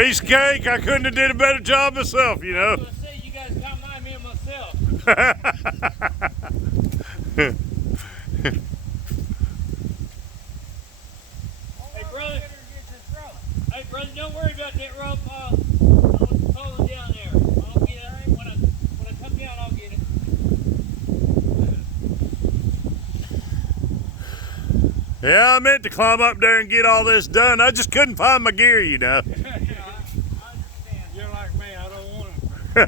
Piece of cake. I couldn't have did a better job myself, you know. I was gonna say, you guys got me and myself. Hey brother, don't worry about that rope. I'll pull it down there. I'll get it. When I come down, I'll get it. Yeah, I meant to climb up there and get all this done. I just couldn't find my gear, you know. Yeah, I understand. You're like me, I don't want to.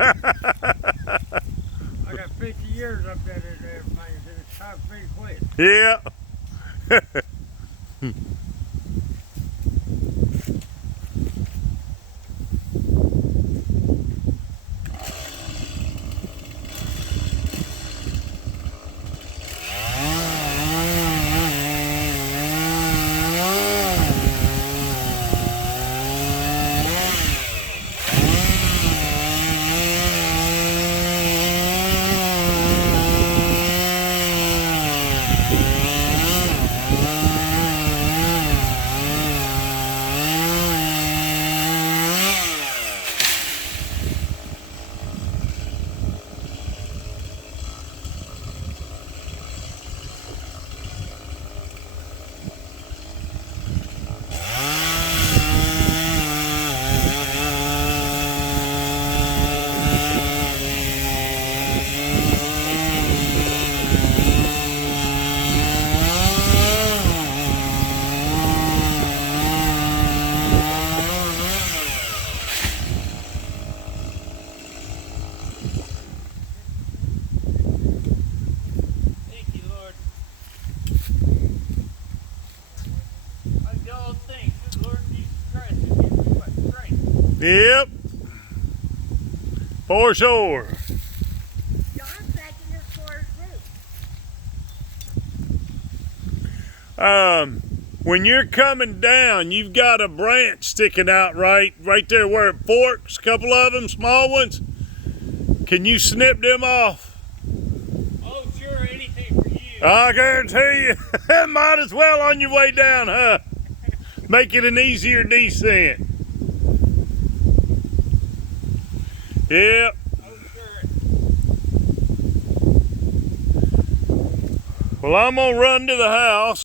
I got 50 years up there and everything, so it's time for me to quit. Yeah. Thank you, Lord. Like the old thing, good Lord Jesus Christ, you give me what strength. Yep. For sure. John's back in his floor roof. When you're coming down, you've got a branch sticking out right there where it forks, a couple of them, small ones. Can you snip them off? Oh, sure, anything for you. I guarantee you, might as well on your way down, huh? Make it an easier descent. Yep. Oh, sure. Well, I'm gonna run to the house.